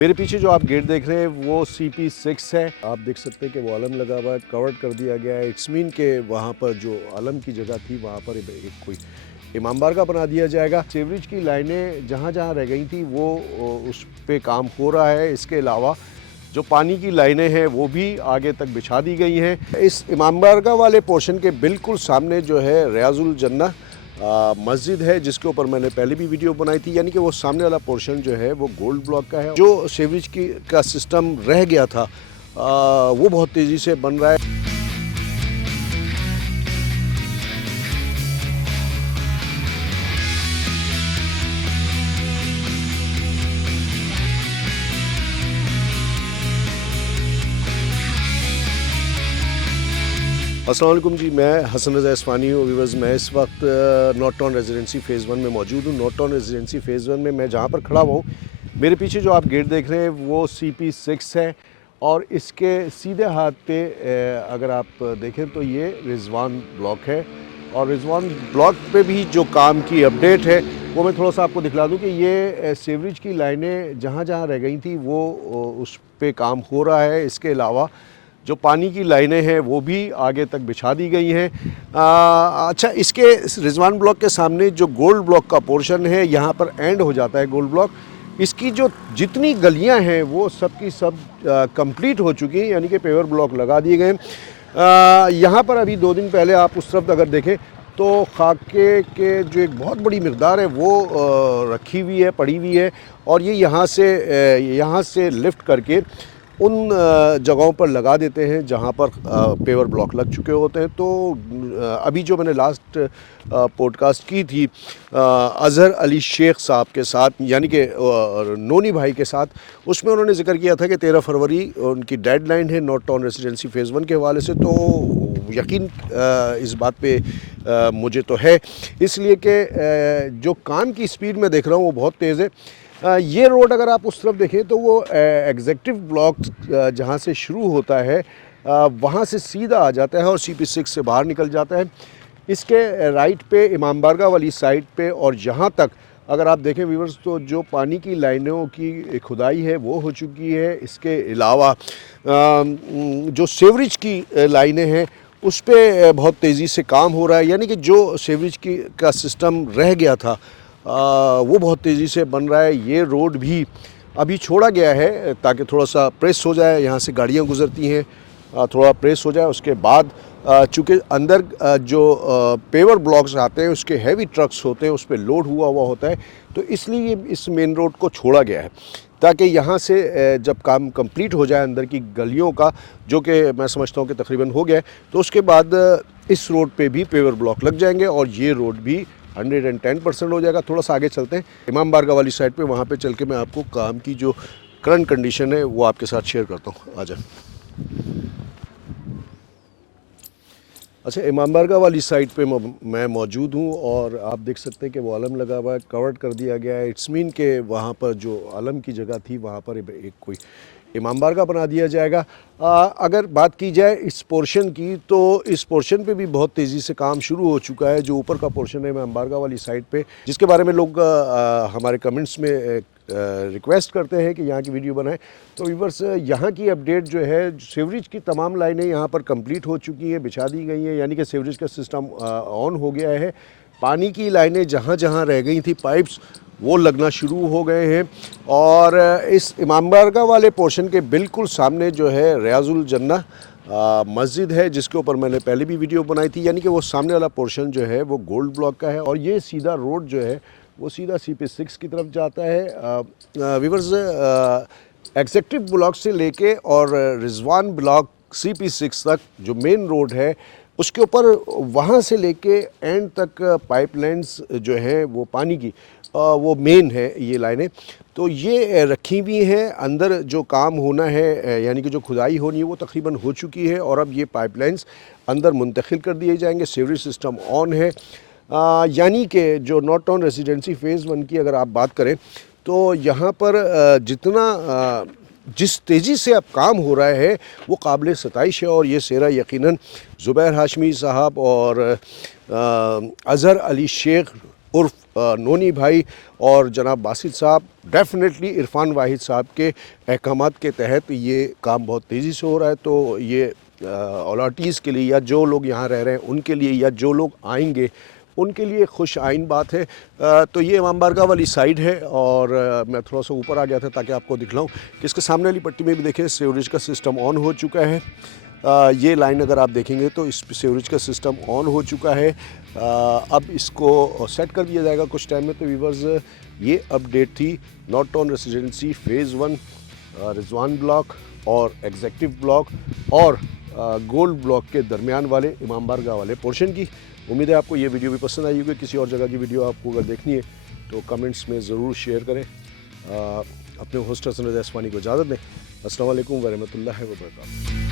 मेरे पीछे जो आप गेट देख रहे हैं वो CP6 है। आप देख सकते हैं कि वो आलम लगा हुआ है, कवर्ड कर दिया गया है। इट्स मीन के वहाँ पर जो आलम की जगह थी वहाँ पर एक कोई इमाम बारगाह बना दिया जाएगा। सीवरेज की लाइनें जहाँ जहाँ रह गई थी वो उस पे काम हो रहा है। इसके अलावा जो पानी की लाइनें हैं वो भी आगे तक बिछा दी गई हैं। इस इमाम बारगाह वाले पोर्शन के बिल्कुल सामने जो है रियाजुल जन्नह मस्जिद है, जिसके ऊपर मैंने पहले भी वीडियो बनाई थी। यानी कि वो सामने वाला पोर्शन जो है वो गोल्ड ब्लॉक का है। जो सीवरेज की का सिस्टम रह गया था वो बहुत तेज़ी से बन रहा है। अस्सलाम वालेकुम जी, मैं हसन रज़ा इस्फानी हूँ। व्यूअर्स, मैं इस वक्त नॉर्थ टाउन रेजिडेंसी फ़ेज़ 1 में मौजूद हूँ। नॉर्थ टाउन रेजिडेंसी फ़ेज़ 1 में मैं जहाँ पर खड़ा हुआ हूँ, मेरे पीछे जो आप गेट देख रहे हैं वो CP6 है और इसके सीधे हाथ पे अगर आप देखें तो ये रिजवान ब्लॉक है। और रिजवान ब्लॉक पे भी जो काम की अपडेट है वो मैं थोड़ा सा आपको दिखला दूँ कि ये सीवरेज की लाइनें जहाँ जहाँ रह गई थी वो उस पे काम हो रहा है। इसके अलावा जो पानी की लाइनें हैं वो भी आगे तक बिछा दी गई हैं। अच्छा, इसके रिजवान ब्लॉक के सामने जो गोल्ड ब्लॉक का पोर्शन है यहाँ पर एंड हो जाता है गोल्ड ब्लॉक। इसकी जो जितनी गलियां हैं वो सब की सब कंप्लीट हो चुकी हैं, यानी कि पेवर ब्लॉक लगा दिए गए हैं। यहाँ पर अभी 2 दिन पहले आप उस तरफ अगर देखें तो खाके के जो एक बहुत बड़ी मकदार है वो रखी हुई है, पड़ी हुई है। और ये यहाँ से लिफ्ट करके उन जगहों पर लगा देते हैं जहाँ पर पेवर ब्लॉक लग चुके होते हैं। तो अभी जो मैंने लास्ट पॉडकास्ट की थी अज़हर अली शेख साहब के साथ, यानी कि नोनी भाई के साथ, उसमें उन्होंने जिक्र किया था कि 13 फरवरी उनकी डेडलाइन है नॉर्थ टाउन रेजिडेंसी फ़ेज़ 1 के हवाले से। तो यकीन इस बात पे मुझे तो है, इसलिए कि जो काम की स्पीड मैं देख रहा हूँ वो बहुत तेज़ है। ये रोड अगर आप उस तरफ देखें तो वो एग्जेक्टिव ब्लॉक जहाँ से शुरू होता है वहाँ से सीधा आ जाता है और CP6 से बाहर निकल जाता है। इसके राइट पे इमाम बारगाह वाली साइड पे और यहाँ तक अगर आप देखें व्यूअर्स तो जो पानी की लाइनों की खुदाई है वो हो चुकी है। इसके अलावा जो सीवरेज की लाइनें हैं उस पर बहुत तेज़ी से काम हो रहा है। यानी कि जो सीवरेज का सिस्टम रह गया था वो बहुत तेज़ी से बन रहा है। ये रोड भी अभी छोड़ा गया है ताकि थोड़ा सा प्रेस हो जाए, यहाँ से गाड़ियाँ गुज़रती हैं, थोड़ा प्रेस हो जाए। उसके बाद चूँकि अंदर जो पेवर ब्लॉक्स आते हैं उसके हैवी ट्रक्स होते हैं, उस पर लोड हुआ होता है, तो इसलिए इस मेन रोड को छोड़ा गया है ताकि यहाँ से जब काम कंप्लीट हो जाए अंदर की गलियों का, जो कि मैं समझता हूँ कि तकरीबन हो गया है, तो उसके बाद इस रोड पे भी पेवर ब्लॉक लग जाएंगे और ये रोड भी 110% हो जाएगा। थोड़ा सा आगे चलते हैं इमाम बारगाह वाली साइड पे, वहाँ पे चल के मैं आपको काम की जो करंट कंडीशन है वो आपके साथ शेयर करता हूँ। आ जाए। अच्छा, इमाम बारगाह वाली साइड पे मैं मौजूद हूँ और आप देख सकते हैं कि वो आलम लगा हुआ है, कवर्ड कर दिया गया है। इट्स मीन के वहाँ पर जो आलम की जगह थी वहाँ पर एक कोई इमाम बारगाह बना दिया जाएगा। अगर बात की जाए इस पोर्शन की तो इस पोर्शन पे भी बहुत तेज़ी से काम शुरू हो चुका है। जो ऊपर का पोर्शन है इमाम बारगाह वाली साइड पे, जिसके बारे में लोग हमारे कमेंट्स में रिक्वेस्ट करते हैं कि यहाँ की वीडियो बनाएं, तो व्यूअर्स यहाँ की अपडेट जो है, सीवरेज की तमाम लाइनें यहाँ पर कंप्लीट हो चुकी हैं, बिछा दी गई हैं, यानी कि सीवरेज का सिस्टम ऑन हो गया है। पानी की लाइनें जहाँ जहाँ रह गई थी पाइप्स वो लगना शुरू हो गए हैं। और इस इमाम बारगाह वाले पोर्शन के बिल्कुल सामने जो है रियाजुल जन्नह मस्जिद है, जिसके ऊपर मैंने पहले भी वीडियो बनाई थी। यानी कि वो सामने वाला पोर्शन जो है वो गोल्ड ब्लॉक का है और ये सीधा रोड जो है वो सीधा CP6 की तरफ जाता है। व्यूअर्स, एग्जेक्टिव ब्लॉक से लेके और रिजवान ब्लॉक CP6 तक जो मेन रोड है उसके ऊपर वहाँ से लेके एंड तक पाइपलाइंस जो है वो पानी की वो मेन है ये लाइनें, तो ये रखी हुई हैं। अंदर जो काम होना है यानी कि जो खुदाई होनी है वो तकरीबन हो चुकी है और अब ये पाइपलाइंस अंदर मुंतकिल कर दिए जाएंगे। सीवरेज सिस्टम ऑन है। यानी कि जो नॉर्थ टाउन रेजिडेंसी फ़ेज़ 1 की अगर आप बात करें तो यहाँ पर जिस तेज़ी से अब काम हो रहा है वो काबिल सताइश है। और ये सेहरा यकीनन ज़ुबैर हाशमी साहब और अज़हर अली शेख उर्फ नोनी भाई और जनाब बासित साहब, डेफिनेटली इरफान वाहिद साहब के अहकामात के तहत ये काम बहुत तेज़ी से हो रहा है। तो ये अलाटीज़ के लिए या जो लोग यहाँ रह रहे हैं उनके लिए या जो लोग आएंगे उनके लिए खुश आइन बात है। तो ये इमाम बारगाह वाली साइड है और मैं थोड़ा सा ऊपर आ गया था ताकि आपको दिखलाऊं कि इसके सामने वाली पट्टी में भी देखें सीवरेज का सिस्टम ऑन हो चुका है। ये लाइन अगर आप देखेंगे तो इस सीवरेज का सिस्टम ऑन हो चुका है। अब इसको सेट कर दिया जाएगा कुछ टाइम में। तो व्यूअर्स, ये अपडेट थी north town residency phase 1 Rizwan block और एग्जेक्टिव ब्लॉक और गोल्ड ब्लॉक के दरमियान वाले इमाम बारगाह वाले पोर्शन की। उम्मीद है आपको ये वीडियो भी पसंद आई होगी। किसी और जगह की वीडियो आपको अगर देखनी है तो कमेंट्स में ज़रूर शेयर करें। अपने होस्ट हसन रज़ा इस्मानी को इजाज़त दें। अस्सलाम वालेकुम व रहमतुल्लाहि व बरकातुहू।